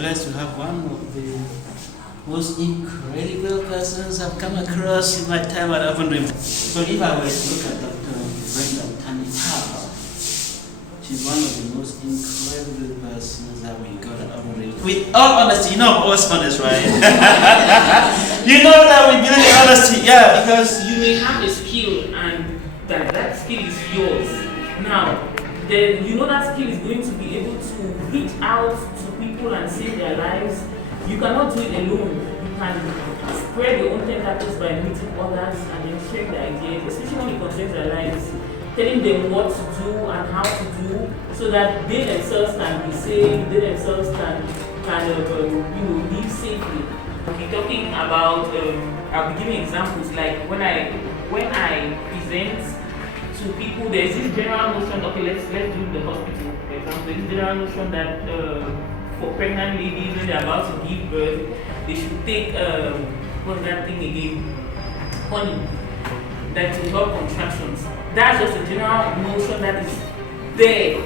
blessed to have one of the most incredible persons I've come across in my time at Yaounde. So if I were to look at Dr. Brenda Tanyi Tal, she's one of the most incredible persons that we got at Yaounde. With all honesty, I'm always honest, right? You know that we believe in honesty, yeah, because you may have a skill and that skill is yours. Now, then you know that skill is going to be able to reach out to people and save their lives. You cannot do it alone. You can spread your own tentacles by meeting others and then sharing the ideas, especially when it concerns their lives, telling them what to do and how to do, so that they themselves can be safe, they themselves can kind of live safely. Okay, talking about, I'll be giving examples like when I present to people, there's this general notion. Okay, let's do the hospital, for example. There's this general notion that for pregnant ladies when they're about to give birth, they should take what's that thing again? Honey, that will help contractions. That's just a general notion that is there.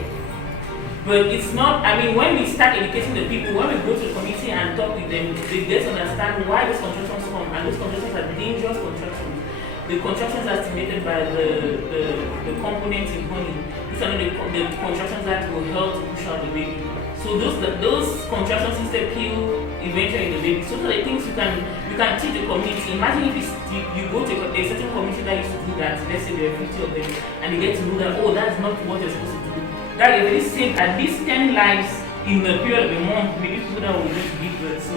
But it's not, I mean, when we start educating the people, when we go to the community and talk with them, they get to understand why those contractions come, and those contractions are dangerous contractions. The contractions are estimated by the components in honey. These are not the contractions that will help to push out the baby. So those contractions instead kill eventually the baby. So those are the things you can teach the community. Imagine if you go to a certain community that used to do that, let's say there are 50 of them, and they get to know that, oh, that's not what you're supposed to do. That will really save at least 10 lives in the period of a month, maybe people that will need to give birth. So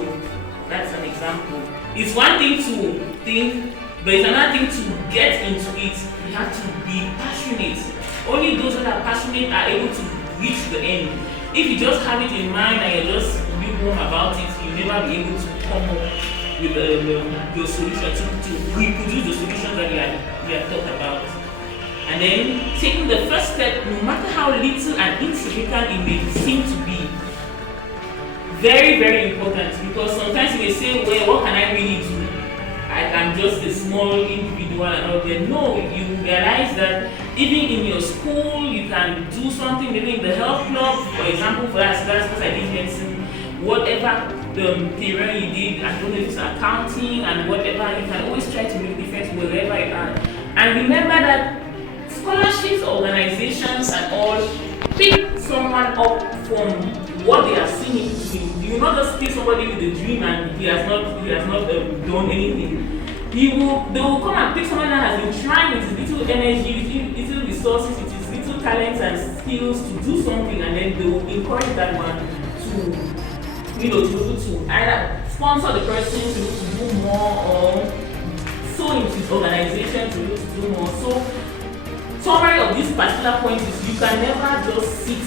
that's an example. It's one thing to think, but it's another thing to get into it. You have to be passionate. Only those that are passionate are able to reach the end. If you just have it in mind and you're just lukewarm about it, you'll never be able to come up with your solution, to reproduce the solutions that you have talked about. And then taking the first step, no matter how little and insignificant it may seem to be, very, very important, because sometimes you may say, well, what can I really do? I'm just a small individual and all that. No, you realize that even in your school, you can do something, maybe in the health club, for example, for us, that's because I did medicine, whatever theory you did, I don't know if it's accounting and whatever, you can always try to make a difference wherever you are. And remember that scholarships, organizations and all pick someone up from what they are seeing to do. You will not just pick somebody with a dream and he has not done anything. They will come and pick someone that has been trying with his little energy, with his little resources, with his little talents and skills to do something, and then they will encourage that one to be able to either sponsor the person to do more or so into his organization to be able to do more. So summary of this particular point is you can never just sit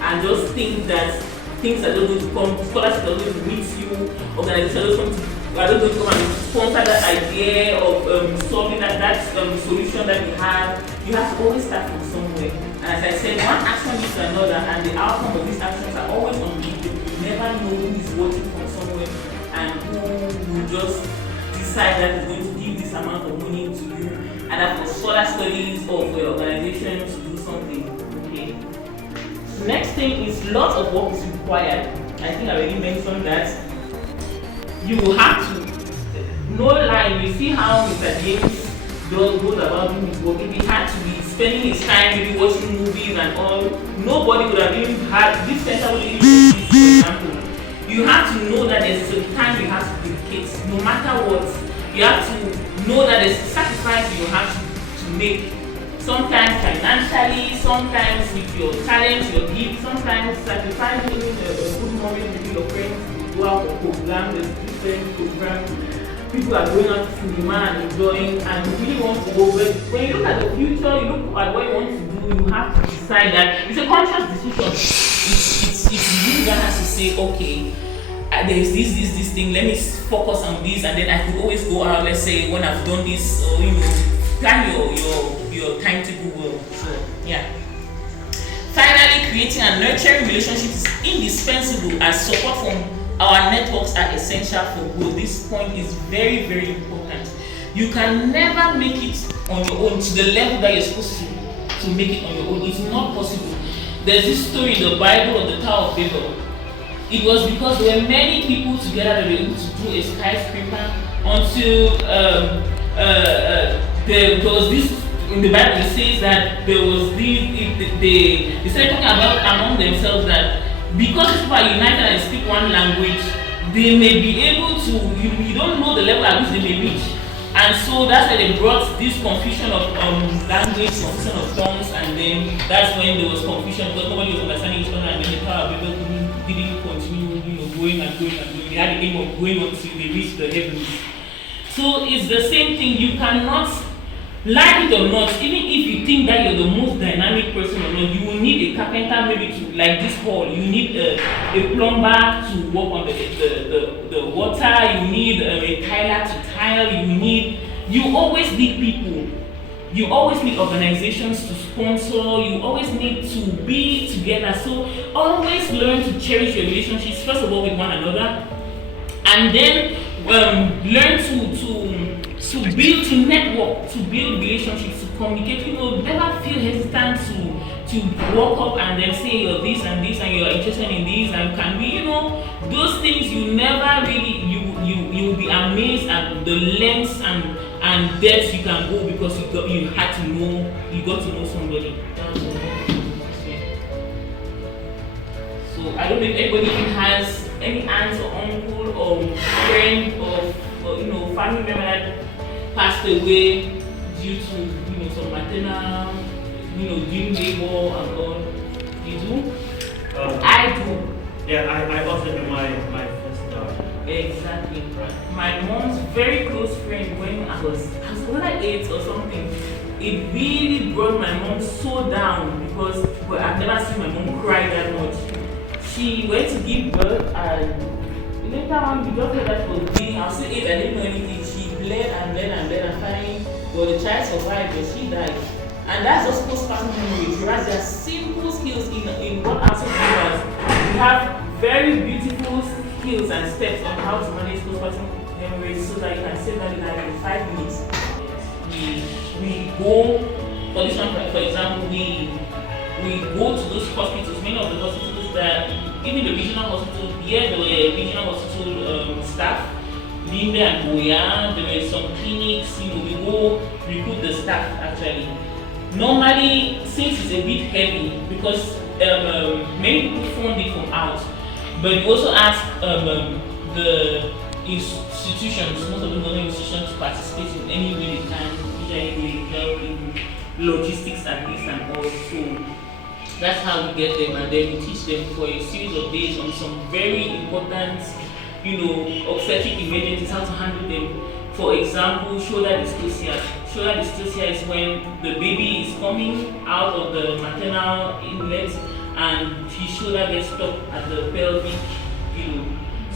and just think that things are just going to come, scholarships are going to meet you, organizations are just going to come and sponsor that idea of solving that solution that you have. You have to always start from somewhere. And as I said, one action leads to another, and the outcome of these actions are always unpredictable. You never know who is watching from somewhere and who will just decide that is going to give this amount of money to you, and that for further studies or for your organization to do something. Okay. The next thing is lots of work is required. I think I already mentioned that. You will have to, no lie, you see how Mr. James goes about doing his work. If he had to be spending his time maybe watching movies and all, nobody would have even had this center would even exist, for example. You have to know that there's a time you have to dedicate, no matter what. You have to know that there's sacrifice you have to make. Sometimes financially, sometimes with your talent, your gift, sometimes sacrificing a good moment with your friends, go out for programs, there's different programs. People are going out to cinema and enjoying and you really want to go, but when you look at the future, you look at what you want to do, you have to decide that it's a conscious decision. It's you that has to say, okay, there's this thing, let me focus on this, and then I could always go out, let's say when I've done this, or plan your timetable well. So yeah. Finally, creating and nurturing relationships is indispensable as support from our networks are essential for growth. This point is very, very important. You can never make it on your own to the level that you're supposed to make it on your own. It's not possible. There's this story in the Bible of the Tower of Babel. it was because there were many people together that were able to do a skyscraper until there was this, in the Bible it says that there was this, they started talking about among themselves that because people are united and speak one language, they may be able to, you don't know the level at which they may reach. And so that's why they brought this confusion of language, confusion of tongues, and then that's when there was confusion because nobody was understanding each other, and then the power of people didn't continue, going and going and going. They had the aim of going until they reached the heavens. So it's the same thing. You cannot, like it or not, even if you think that you're the most dynamic person or not, you will need a carpenter maybe to, like this hall, you need a plumber to work on the water, you need a tiler to tile, you always need people. You always need organizations to sponsor, you always need to be together. So always learn to cherish your relationships, first of all with one another, and then learn to build, to network, to build relationships, to communicate. Never feel hesitant to walk up and then say you're this and this and you're interested in this and can be, those things you never really, you'll be amazed at the lengths and depths you can go because you got to know somebody. So I don't know if anybody even has any aunt or uncle or friend or family member that passed away due to some maternal, during labor and all. You do? I do. Yeah, I also do my first daughter. Exactly. My mom's very close friend when I was 8 or something. It really brought my mom so down because I've never seen my mom cry that much. She went to give birth and later on we just heard that she was bleeding. I was still 8, I didn't know anything. She bled and finally, well, the child survived but she died. And that's just postpartum memory. Whereas there are simple skills in what also does. We have very beautiful skills and steps on how to manage postpartum memories so that you can save that in 5 minutes. We go, for this one, for example, we go to those hospitals, many of the hospitals that, even the regional hospital, here there were regional hospital staff, Limbe and Boya, there were some clinics, we go recruit the staff actually. Normally, since it's a bit heavy, because many people fund it from out, but we also ask the institutions, most of the government institutions, to participate in any way they can. Usually they help in logistics and this and all. So that's how we get them, and then we teach them for a series of days on some very important, obstetric emergencies, how to handle them. For example, shoulder dystocia. Shoulder dystocia is when the baby is coming out of the maternal inlet and his shoulder gets stuck at the pelvic,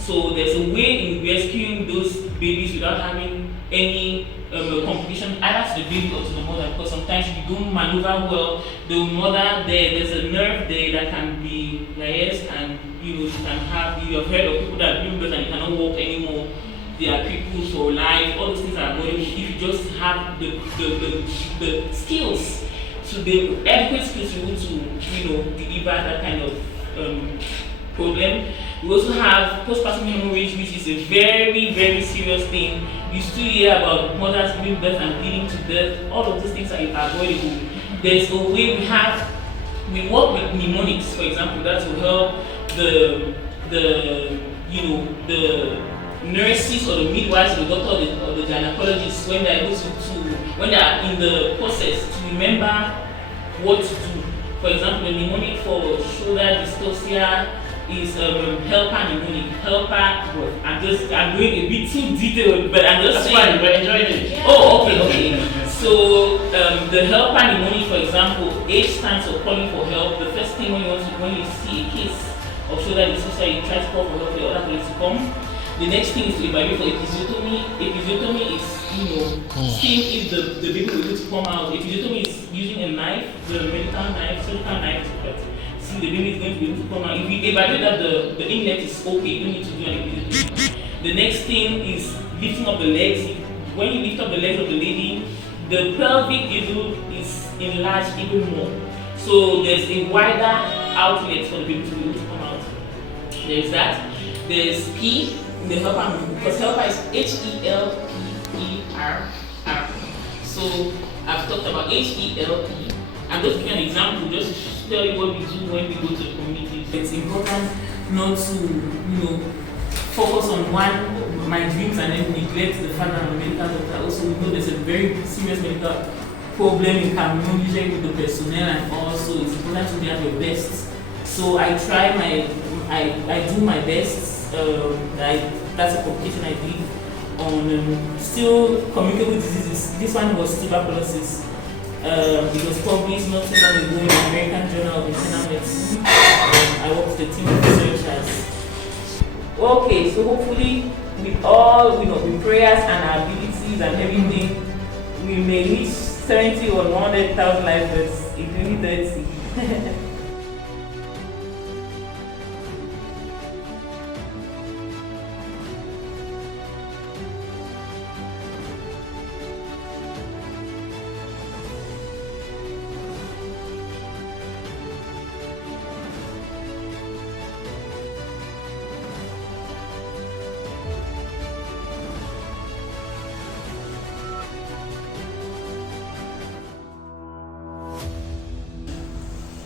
So there's a way in rescuing those babies without having any complication either to the baby or to the mother, because sometimes if you don't maneuver well, the mother there's a nerve there that can be biased, and you can have, you have heard of people that give birth and they cannot walk anymore. They are cripples for life. All those things are avoidable if you just have the skills, so the adequate skills to be able to deliver that kind of problem. We also have postpartum hemorrhage, which is a very, very serious thing. You still hear about mothers giving birth and bleeding to death. All of those things are avoidable. There's a way we work with mnemonics, for example, that will help the nurses or the midwives or the doctor or the gynecologists when they're able when they are in the process to remember what to do. For example, the mnemonic for shoulder dystocia is helper mnemonic. I'm going a bit too detailed, but I'm just saying. That's fine, we're enjoying it. Yeah. Oh, okay. So the helper mnemonic, for example, H stands for calling for help. The first thing when you see a case of shoulder dystocia, you try to call for help for your other colleagues to come. The next thing is to evaluate for episiotomy. Episiotomy is, seeing if the baby will be able to come out. Episiotomy is using a knife, the medical knife, surgical knife, to see the baby is going to be able to come out. If we evaluate that the inlet is okay, you don't need to do an episiotomy. The next thing is lifting up the legs. When you lift up the legs of the lady, the pelvic girdle is enlarged even more. So there's a wider outlet for the baby to be able to come out. There's that. There's P in the helper, because helper is H-E-L-P-E-R-R. So I've talked about H-E-L-P. I'm just giving an example just to tell you what we do when we go to the community. It's important not to, focus on my dreams and then neglect the fact that I'm a medical doctor. Also, we know there's a very serious medical problem in Cameroon, usually with the personnel, and also it's important to be at your best. So I try I do my best. That's a publication I did on still communicable diseases. This one was tuberculosis. It was published not too long ago in the American Journal of Internal Medicine. I worked with a team of researchers. Okay, so hopefully with all, with prayers and our abilities and everything, we may reach 70 or 100,000 lives in 2030.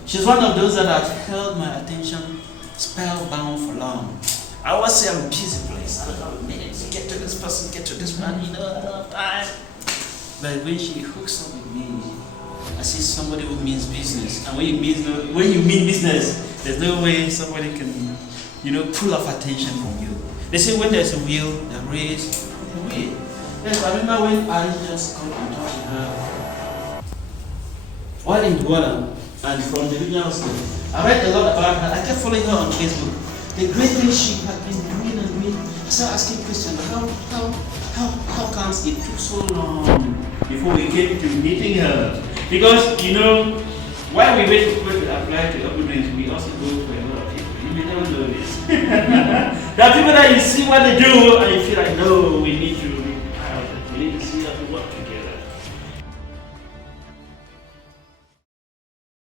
She's one of those that had held my attention spellbound for long. I always say I'm a busy place. I don't have a minute to get to this person, get to this man, I don't have time. But when she hooks up with me, I see somebody who means business. And when you mean business, there's no way somebody can, pull off attention from you. They say when there's a will, there is a way. Yes, I remember when I just got in touch with her while in Douala. And from the regional hospital. I read a lot about her. I kept following her on Facebook. The great things she had been doing and doing. I started asking questions. How comes it took so long before we came to meeting her? Because while we wait for people to apply to open range, we also go to a lot of people. You may never know this. There are people that you see what they do and you feel like, no, we need to